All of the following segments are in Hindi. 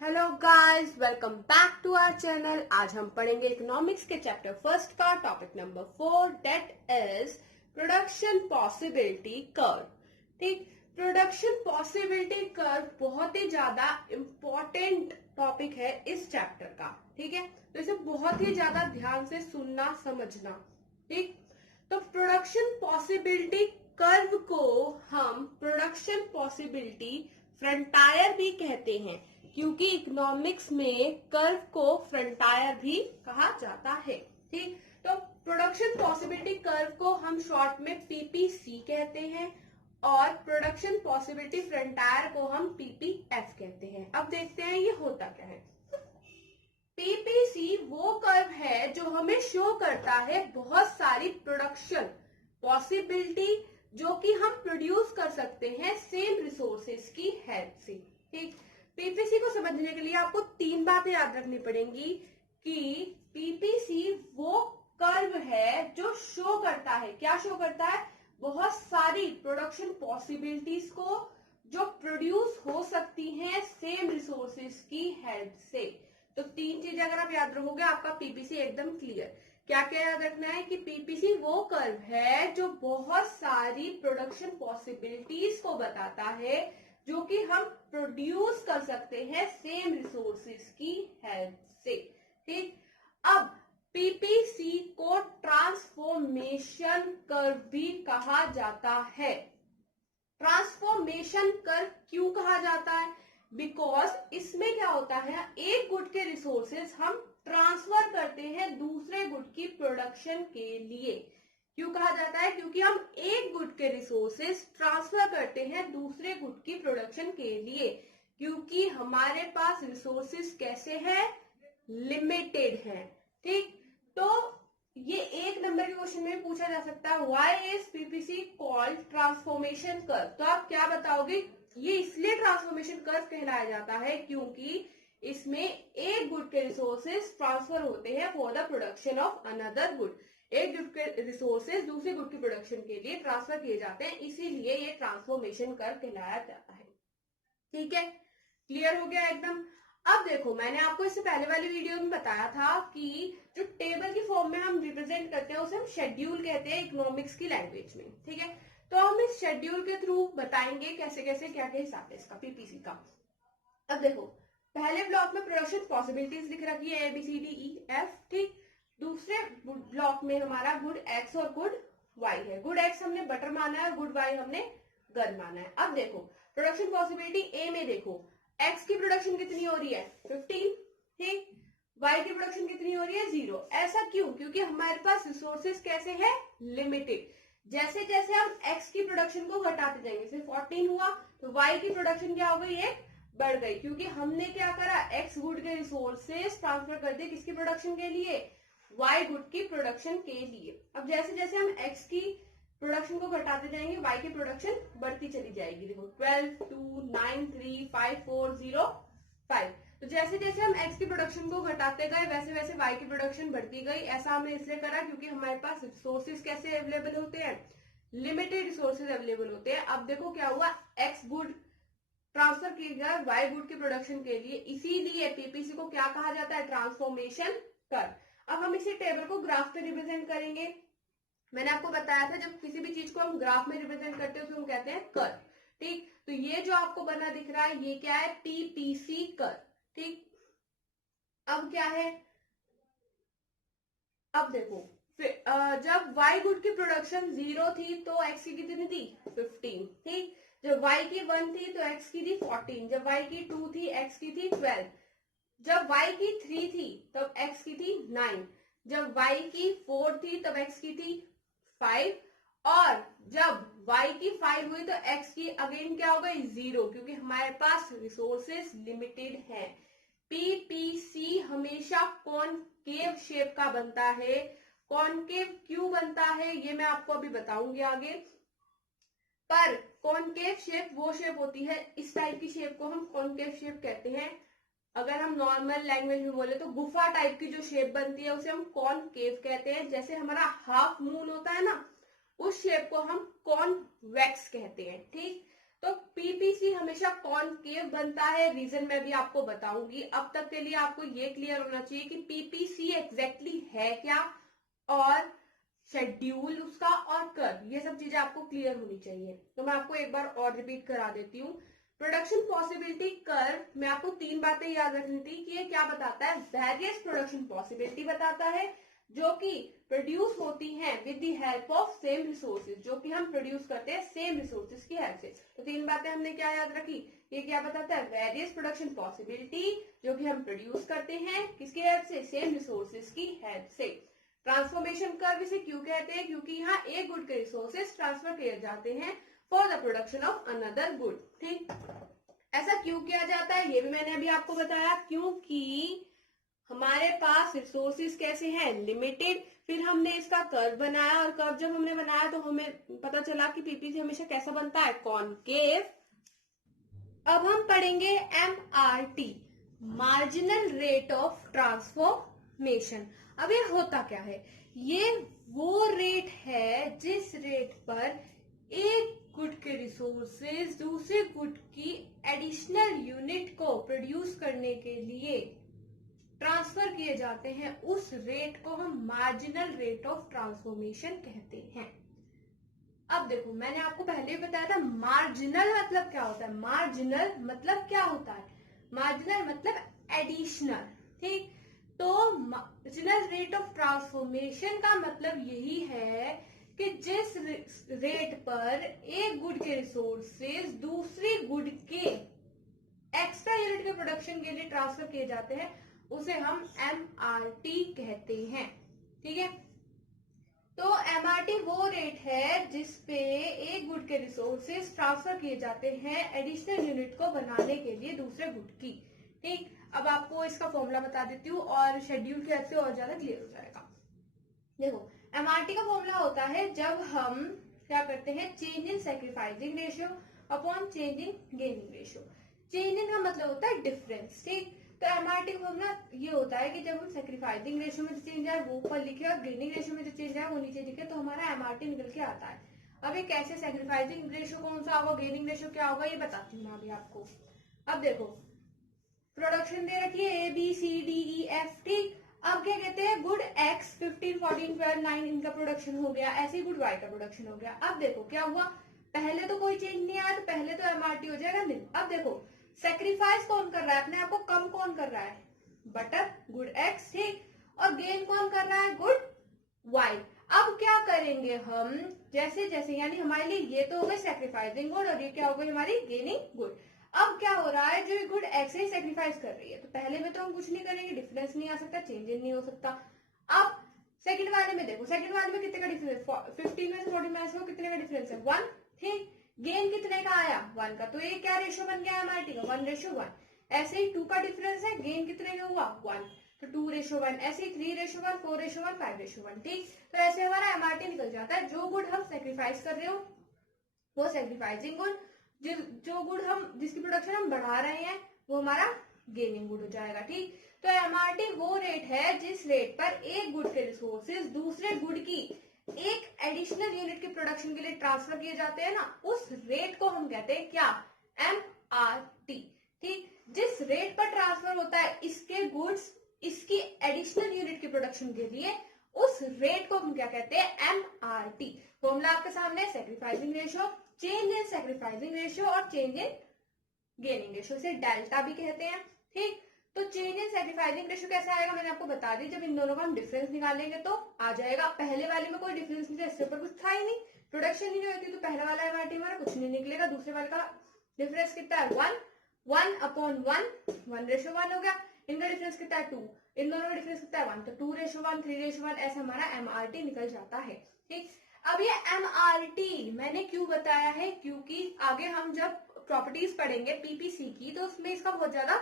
Hello guys, welcome back to our channel. आज हम पढ़ेंगे इकोनॉमिक्स के चैप्टर फर्स्ट का topic number 4, that is production possibility curve. ठीक, प्रोडक्शन पॉसिबिलिटी कर्व बहुत ही ज्यादा इम्पोर्टेंट टॉपिक है इस चैप्टर का। ठीक है, तो इसे बहुत ही ज्यादा ध्यान से सुनना समझना। ठीक, तो प्रोडक्शन पॉसिबिलिटी कर्व को हम प्रोडक्शन पॉसिबिलिटी फ्रंटायर भी कहते हैं, क्योंकि इकोनॉमिक्स में कर्व को फ्रंटायर भी कहा जाता है। ठीक, तो प्रोडक्शन पॉसिबिलिटी कर्व को हम शॉर्ट में पीपीसी कहते हैं और प्रोडक्शन पॉसिबिलिटी फ्रंटायर को हम पीपीएफ कहते हैं। अब देखते हैं ये होता क्या है। पीपीसी वो कर्व है जो हमें शो करता है बहुत सारी प्रोडक्शन पॉसिबिलिटी जो कि हम प्रोड्यूस कर सकते हैं सेम रिसोर्सेज की हेल्प से। ठीक, पीपीसी को समझने के लिए आपको तीन बातें याद रखनी पड़ेंगी कि पीपीसी वो कर्व है जो शो करता है, क्या शो करता है, बहुत सारी प्रोडक्शन पॉसिबिलिटीज को जो प्रोड्यूस हो सकती हैं सेम रिसोर्सेज की हेल्प से। तो तीन चीजें अगर आप याद रखोगे आपका पीपीसी एकदम क्लियर। क्या क्या याद रखना है कि पीपीसी वो कर्व है जो बहुत सारी प्रोडक्शन पॉसिबिलिटीज को बताता है जो कि हम प्रोड्यूस कर सकते हैं सेम रिसोर्सेज की हेल्प से। ठीक, अब पीपीसी को ट्रांसफॉर्मेशन कर्व भी कहा जाता है। ट्रांसफॉर्मेशन कर्व क्यों कहा जाता है? बिकॉज इसमें क्या होता है, एक गुड के रिसोर्सेज हम ट्रांसफर करते हैं दूसरे गुड की प्रोडक्शन के लिए। क्यों कहा जाता है? क्योंकि हम एक गुड के रिसोर्सेज ट्रांसफर करते हैं दूसरे गुड की प्रोडक्शन के लिए, क्योंकि हमारे पास रिसोर्सेज कैसे हैं, लिमिटेड हैं। ठीक, तो ये एक नंबर के क्वेश्चन में पूछा जा सकता है, why is PPC called transformation curve. तो आप क्या बताओगे? ये इसलिए ट्रांसफॉर्मेशन कर्व कहलाया जाता है क्योंकि इसमें एक गुड के रिसोर्सेज ट्रांसफर होते हैं for the production of another good. एक गुड के रिसोर्सेज दूसरे गुड की प्रोडक्शन के लिए ट्रांसफर किए जाते हैं, इसीलिए ये ट्रांसफॉर्मेशन कर्व कहलाया जाता है। ठीक है, क्लियर हो गया एकदम। अब देखो, मैंने आपको इससे पहले वाली वीडियो में बताया था कि जो टेबल की फॉर्म में हम रिप्रेजेंट करते हैं उसे हम शेड्यूल कहते हैं इकोनॉमिक्स की लैंग्वेज में। ठीक है, तो हम इस शेड्यूल के थ्रू बताएंगे कैसे कैसे क्या क्या हिसाब है इसका पीपीसी का। अब देखो, पहले ब्लॉक में प्रोडक्शन पॉसिबिलिटीज लिख रखी है ABCDEF। ठीक, दूसरे ब्लॉक में हमारा गुड एक्स और गुड वाई है। गुड एक्स हमने बटर माना है और गुड वाई हमने गन माना है। अब देखो प्रोडक्शन पॉसिबिलिटी ए में देखो, एक्स की प्रोडक्शन कितनी हो रही है, 15। ठीक, वाई की प्रोडक्शन कितनी हो रही है, 0। ऐसा क्यों? क्योंकि हमारे पास रिसोर्सेज कैसे है, लिमिटेड। जैसे जैसे हम एक्स की प्रोडक्शन को घटाते जाएंगे, जैसे 14 हुआ तो वाई की प्रोडक्शन क्या हो गई, एक बढ़ गई, क्योंकि हमने क्या करा, एक्स गुड के रिसोर्सेज ट्रांसफर कर दिए किसकी प्रोडक्शन के लिए, वाई गुड की प्रोडक्शन के लिए। अब जैसे जैसे हम एक्स की प्रोडक्शन को घटाते जाएंगे वाई की प्रोडक्शन बढ़ती चली जाएगी। देखो 12, 2, 9, 3, 5, 4, 0, 5। तो जैसे जैसे हम एक्स की प्रोडक्शन को घटाते गए वैसे वैसे वाई की प्रोडक्शन बढ़ती गई। ऐसा हमने इसलिए करा क्योंकि हमारे पास रिसोर्सेज कैसे अवेलेबल होते हैं, लिमिटेड रिसोर्सेज अवेलेबल होते हैं। अब देखो क्या हुआ, एक्स गुड ट्रांसफर किया गया वाई गुड की प्रोडक्शन के लिए, इसीलिए पीपीसी को क्या कहा जाता है, ट्रांसफॉर्मेशन कर्व। अब हम इसी टेबल को ग्राफ पे रिप्रेजेंट करेंगे। मैंने आपको बताया था जब किसी भी चीज को हम ग्राफ में रिप्रेजेंट करते हैं तो हम कहते हैं कर्व। ठीक, तो ये जो आपको बना दिख रहा है ये क्या है, पीपीसी कर्व। ठीक, अब क्या है, अब देखो जब y गुड की प्रोडक्शन 0 थी तो x की कितनी थी, 15। ठीक, जब y की 1 थी तो x की थी 14। जब y की 2 थी x की थी 12। जब y की 3 थी तब x की थी 9। जब y की 4 थी तब x की थी 5। और जब y की 5 हुई तो x की अगेन क्या हो गई, 0, क्योंकि हमारे पास रिसोर्सेज लिमिटेड है। पीपीसी हमेशा कॉनकेव शेप का बनता है। कॉनकेव क्यों बनता है ये मैं आपको अभी बताऊंगी आगे। पर कॉनकेव शेप वो शेप होती है, इस टाइप की शेप को हम कॉनकेव शेप कहते हैं। अगर हम नॉर्मल लैंग्वेज में बोले तो गुफा टाइप की जो शेप बनती है उसे हम कॉनकेव कहते हैं। जैसे हमारा हाफ मून होता है ना, उस शेप को हम कॉनवेक्स कहते हैं। ठीक, तो पीपीसी हमेशा कॉनकेव बनता है, रीजन मैं भी आपको बताऊंगी। अब तक के लिए आपको ये क्लियर होना चाहिए कि पीपीसी एग्जैक्टली है क्या, और शेड्यूल उसका और कर्व, ये सब चीजें आपको क्लियर होनी चाहिए। तो मैं आपको एक बार और रिपीट करा देती हूँ। प्रोडक्शन पॉसिबिलिटी कर्व में आपको 3 बातें याद रखनी थी कि ये क्या बताता है, वेरियस प्रोडक्शन पॉसिबिलिटी बताता है जो कि प्रोड्यूस होती हैं with the help of same resources, जो कि हम प्रोड्यूस करते हैं सेम रिसोर्सेज की हेल्प से। तो 3 बातें हमने क्या याद रखी, ये क्या बताता है, वेरियस प्रोडक्शन पॉसिबिलिटी जो कि हम प्रोड्यूस करते हैं किसकी हेल्प से, सेम रिसोर्सेज की हेल्प से। ट्रांसफॉर्मेशन कर्व इसे क्यों कहते हैं, क्योंकि यहाँ एक गुड के रिसोर्सेज ट्रांसफर किए जाते हैं for the production of another good. ठीक, ऐसा क्यों किया जाता है ये भी मैंने अभी आपको बताया, क्योंकि हमारे पास रिसोर्सेज कैसे हैं, लिमिटेड। फिर हमने इसका कर्व बनाया, और कर्व जब हमने बनाया तो हमें पता चला कि पीपीसी हमेशा कैसा बनता है, कॉनकेव। अब हम पढ़ेंगे MRT, marginal rate of transformation. अब ये होता क्या है, ये वो रेट है जिस रेट पर एक गुड के रिसोर्सेज दूसरे गुड की एडिशनल यूनिट को प्रोड्यूस करने के लिए ट्रांसफर किए जाते हैं, उस रेट को हम मार्जिनल रेट ऑफ ट्रांसफॉर्मेशन कहते हैं। अब देखो, मैंने आपको पहले भी बताया था मार्जिनल मतलब क्या होता है, मार्जिनल मतलब क्या होता है, मार्जिनल मतलब एडिशनल। ठीक, तो मार्जिनल रेट ऑफ ट्रांसफॉर्मेशन का मतलब यही है कि जिस रेट पर एक गुड के रिसोर्सेज दूसरी गुड के एक्स्ट्रा यूनिट के प्रोडक्शन के लिए ट्रांसफर किए जाते हैं, उसे हम MRT कहते हैं। ठीक है, तो MRT वो रेट है जिसपे एक गुड के रिसोर्सेज ट्रांसफर किए जाते हैं एडिशनल यूनिट को बनाने के लिए दूसरे गुड की। ठीक, अब आपको इसका फॉर्मूला बता देती हूँ और शेड्यूल के ऐसे और ज्यादा क्लियर हो जाएगा। देखो, MRT का फॉर्मूला होता है जब हम क्या करते हैं, change in sacrificing ratio upon change in gaining ratio. Change in का मतलब होता है डिफरेंस। ठीक, तो MRT का फॉर्मूला ये होता है कि जब हम सैक्रिफाइसिंग रेशियो में जो चेंज आए वो ऊपर लिखे और गेनिंग रेशियो में जो चेंज आए वो नीचे लिखे, तो हमारा MRT निकल के आता है। अब ये कैसे, सैक्रिफाइसिंग रेशियो कौन सा होगा, गेनिंग रेशियो क्या होगा, ये बताती हूँ मैं अभी आपको। अब देखो, प्रोडक्शन दे रखी है ABCDEF। ठीक, अब क्या कहते हैं, गुड X 15 14 12 9 इनका प्रोडक्शन हो गया, ऐसे ही गुड Y का प्रोडक्शन हो गया। अब देखो क्या हुआ, पहले तो कोई चेंज नहीं आया, तो पहले तो MRT हो जाएगा निल। अब देखो, सेक्रीफाइस कौन कर रहा है, अपने आप को कम कौन कर रहा है, बटर गुड X। ठीक, और गेन कौन कर रहा है, गुड Y। अब क्या करेंगे हम, जैसे जैसे, यानी हमारे लिए ये तो हो गई सेक्रीफाइसिंग गुड और ये क्या हो गई हमारी गेनिंग गुड। अब क्या हो रहा है, जो गुड X ही सेक्रीफाइस कर रही है, तो पहले में तो हम कुछ नहीं करेंगे, डिफरेंस नहीं आ सकता, चेंज नहीं हो सकता। अब सेकंड वाले में देखो, सेकंड वाले में कितने का डिफरेंस, 15 में से 40 में से कितने का डिफरेंस है, 1। ठीक, गेन कितने का आया, 1 का, तो ये क्या रेशियो बन गया MRT का, 1:1। ऐसे ही 2 का डिफरेंस है, गेन कितने का हुआ, 1, तो 2:1। ऐसे ही 3:1, 4:1, 5:1। ठीक, तो ऐसे हमारा MRT निकल जाता है। जो गुड हम सेक्रीफाइस कर रहे हो वो सेक्रीफाइसिंग गुड, जो गुड हम जिसकी प्रोडक्शन हम बढ़ा रहे हैं वो हमारा गेनिंग गुड हो जाएगा। ठीक, तो MRT वो रेट है जिस रेट पर एक गुड के रिसोर्सेज दूसरे गुड की एक एडिशनल यूनिट के प्रोडक्शन के लिए ट्रांसफर किए जाते हैं ना, उस रेट को हम कहते हैं क्या, MRT। ठीक, जिस रेट पर ट्रांसफर होता है इसके गुड्स इसकी एडिशनल यूनिट के प्रोडक्शन के लिए, उस रेट को हम क्या कहते हैं, MRT। फॉर्मूला आपके सामने, sacrificing ratio, change in sacrificing ratio और चेंज इन गेनिंग रेशियो, इसे डेल्टा भी कहते हैं। ठीक, तो चेंज इन सेक्रीफाइसिंग रेशियो कैसे आएगा मैंने आपको बता दी, जब इन दोनों का हम डिफरेंस निकालेंगे तो आ जाएगा। पहले वाले में कोई डिफरेंस नहीं था, इससे ऊपर कुछ था ही नहीं, प्रोडक्शन ही नहीं होती, तो पहले वाला MRT हमारा कुछ नहीं निकलेगा। दूसरे वाले का डिफरेंस कितना है, 1:1, 1:1 हो गया। इनका डिफरेंस कितना है, 2, इन दोनों का डिफरेंस कितना है, 1, तो 2:1, 3:1, ऐसा हमारा MRT निकल जाता है। ठीक, अब ये MRT मैंने क्यों बताया है, क्योंकि आगे हम जब प्रॉपर्टीज पढ़ेंगे पीपीसी की, तो उसमें इसका बहुत ज्यादा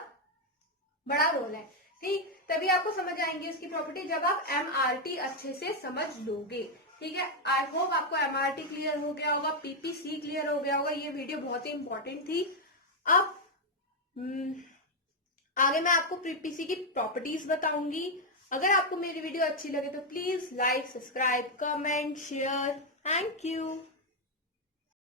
बड़ा रोल है। ठीक, तभी आपको समझ आएंगे इसकी प्रॉपर्टी जब आप MRT अच्छे से समझ लोगे। ठीक है, आई होप आपको MRT क्लियर हो गया होगा, पीपीसी क्लियर हो गया होगा। ये वीडियो बहुत ही इंपॉर्टेंट थी। अब आगे मैं आपको पीपीसी की प्रॉपर्टीज बताऊंगी। अगर आपको मेरी वीडियो अच्छी लगे तो please like, subscribe, comment, share. Thank you.